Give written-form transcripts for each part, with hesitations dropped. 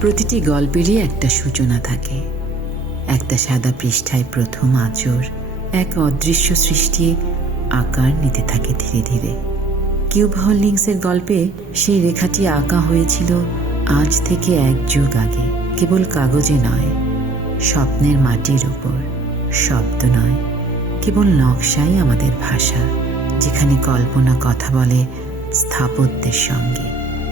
প্রতিটি গল্পেরই একটা সূচনা থাকে, একটা সাদা পৃষ্ঠায় প্রথম আঁচড়, এক অদৃশ্য সৃষ্টি আকার নিতে থাকে ধীরে ধীরে। কিউব হোল্ডিংসের গল্পে সেই রেখাটি আঁকা হয়েছিল আজ থেকে 1 যুগ আগে, কেবল কাগজে নয়, স্বপ্নের মাটির উপর। শব্দ নয়, কেবল নকশাই আমাদের ভাষা, যেখানে কল্পনা কথা বলে স্থাপত্যের সঙ্গে।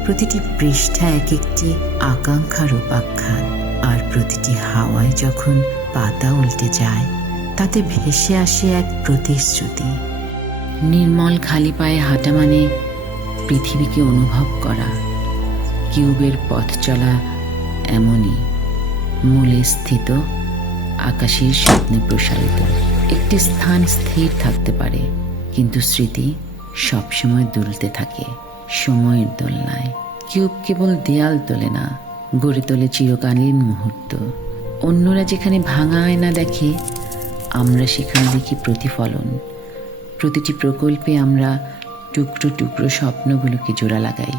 প্রতিটি পৃষ্ঠা এক একটি আকাঙ্ক্ষার উপাখ্যান, আর প্রতিটি হাওয়ায় যখন পাতা উল্টে যায় তাতে ভেসে আসে এক প্রতিশ্রুতি। নির্মল খালি পায়ে হাঁটা মানে পৃথিবীকে অনুভব করা। কিউবের পথ চলা এমনই, মূলে স্থিত, আকাশের স্বপ্নে প্রসারিত। একটি স্থান স্থির থাকতে পারে, কিন্তু স্মৃতি সবসময় দুলতে থাকে সময়ের দোলনায়। কিউব কেবল দেয়াল তোলে না, গড়ে তোলে চিরকালীন মুহূর্ত। অন্যরা যেখানে ভাঙা আয়না দেখে, আমরা সেখানে দেখি প্রতিফলন। প্রতিটি প্রকল্পে আমরা টুকরো টুকরো স্বপ্নগুলোকে জোড়া লাগাই।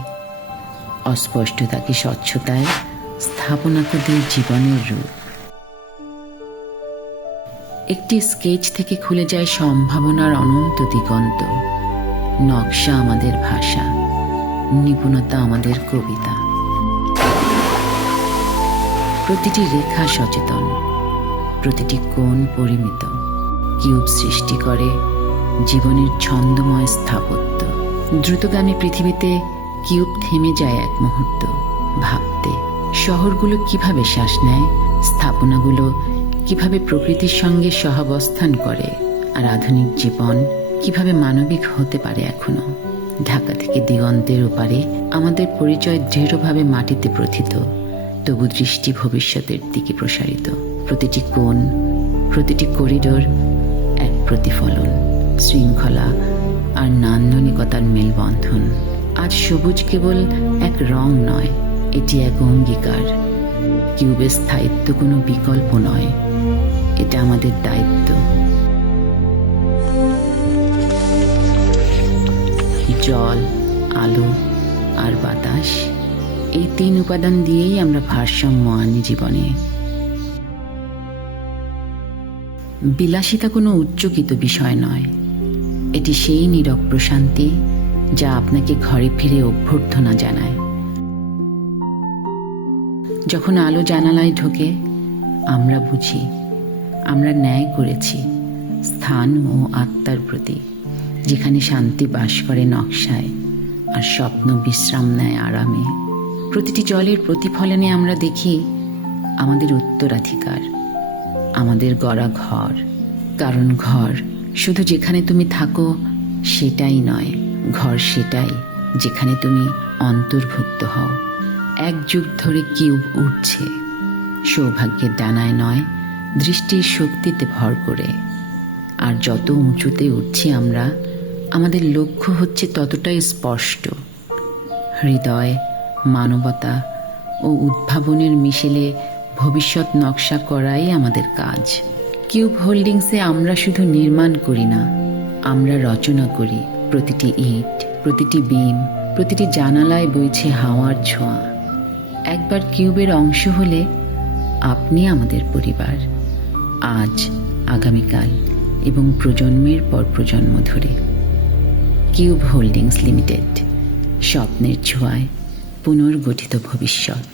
অস্পষ্টতাকে স্বচ্ছতায়, স্থাপনাকে দিই জীবনের রূপ। একটি স্কেচ থেকে খুলে যায় সম্ভাবনার অনন্ত দিগন্ত। নকশা আমাদের ভাষা, নিপুণতা আমাদের কবিতা। প্রতিটি রেখা সচেতন, প্রতিটি কোণ পরিমিত। কিউব সৃষ্টি করে জীবনের ছন্দময় স্থাপত্য। দ্রুতগামী পৃথিবীতে কিউব থেমে যায় এক মুহূর্ত, ভাবতে শহরগুলো কিভাবে শ্বাস নেয়, স্থাপনাগুলো কিভাবে প্রকৃতির সঙ্গে সহাবস্থান করে, আর আধুনিক জীবন কিভাবে মানবিক হতে পারে এখনো। ঢাকা থেকে দিগন্তের ওপারে আমাদের পরিচয় দৃঢ়ভাবে মাটিতে প্রথিত, তবু দৃষ্টি ভবিষ্যতের দিকে প্রসারিত। প্রতিটি কোণ, প্রতিটি করিডোর এক প্রতিফলন, শৃঙ্খলা আর নান্দনিকতার মেলবন্ধন। আজ সবুজ কেবল এক রং নয়, এটি এক অঙ্গীকার। কিউবের স্থায়িত্ব কোনো বিকল্প নয়, এটা আমাদের দায়িত্ব। জল, আলো আর বাতাস, এই 3 উপাদান দিয়েই আমরা ভারসাম্য আনি জীবনে। বিলাসিতা কোনো উচ্চকিত বিষয় নয়, এটি সেই নীরব প্রশান্তি যা আপনাকে ঘরে ফিরে অভ্যর্থনা জানায়। যখন আলো জানালায় ঢোকে, আমরা বুঝি আমরা ন্যায় করেছি স্থান ও আত্মার প্রতি, যেখানে শান্তি বাস করে নকশায় আর স্বপ্ন বিশ্রাম নেয় আরামে। প্রতিটি জলের প্রতিফলনে আমরা দেখি আমাদের উত্তরাধিকার, আমাদের গড়া ঘর। কারণ ঘর শুধু যেখানে তুমি থাকো সেটাই নয়, ঘর সেটাই যেখানে তুমি অন্তর্ভুক্ত হও। 1 যুগ ধরে কিউব উঠছে, সৌভাগ্যের ডানায় নয়, দৃষ্টির শক্তিতে ভর করে। আর যত উঁচুতে উঠছি আমরা, আমাদের লক্ষ্য হচ্ছে ততটাই স্পষ্ট। হৃদয়, মানবতা ও উদ্ভাবনের মিশেলে ভবিষ্যৎ নকশা করাই আমাদের কাজ। কিউব হোল্ডিংসে আমরা শুধু নির্মাণ করি না, আমরা রচনা করি। প্রতিটি ইট, প্রতিটি বিম, প্রতিটি জানালায় বইছে হাওয়ার ছোঁয়া। একবার কিউবের অংশ হলে আপনি আমাদের পরিবার, আজ, আগামীকাল এবং প্রজন্মের পর প্রজন্ম ধরে। কিউব হোল্ডিংস লিমিটেড, স্বপ্নের ছোঁয়ায় পুনর্গঠিত ভবিষ্যৎ।